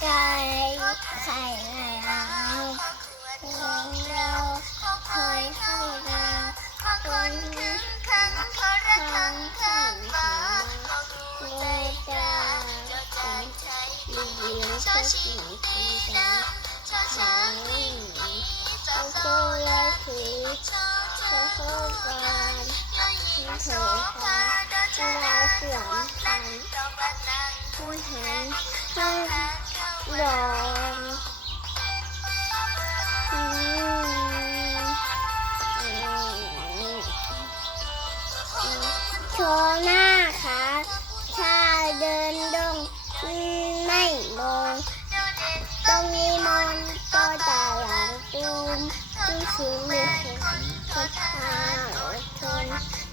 ไก่ไข่ไข่เอาของเราคอยให้เราคนนึงขังทรทังข้างฟ้าเลยจะจใจลีเลีชอชิงตีนะชอช้างวิ่งหนีชอโซลาสีชอโซกานยอยิงโซฟาเวลาเสื่อมพันผู้หันให้ รองโชว์หน้าขาถ้าเดินดงไม่มองต้องมีมนต์ก็ตาหลังตูมตู้ชิมไม่เห็นคนทางอดทน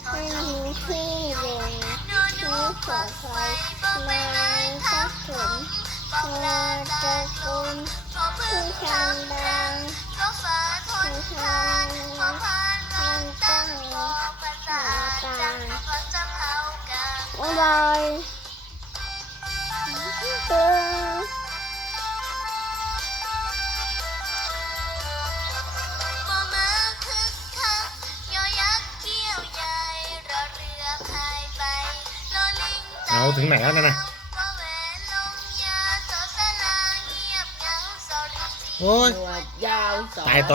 ไม่มีที่ลงที่ปลอดภัยม่ทักถึง เราจะกุมผู้ทางดังผู้าทางตั้งหน้าตาบ๊ายบายตึงบ่มาคึกคักยอยักเกี้ยวใหญ่รอเรือพายไปโลลิงเอาถึงไหนแล้วนั่นน่ะ โซสลาเงียบเหงาสอริโอ้ยหนวดยาวสอง ตายต่อ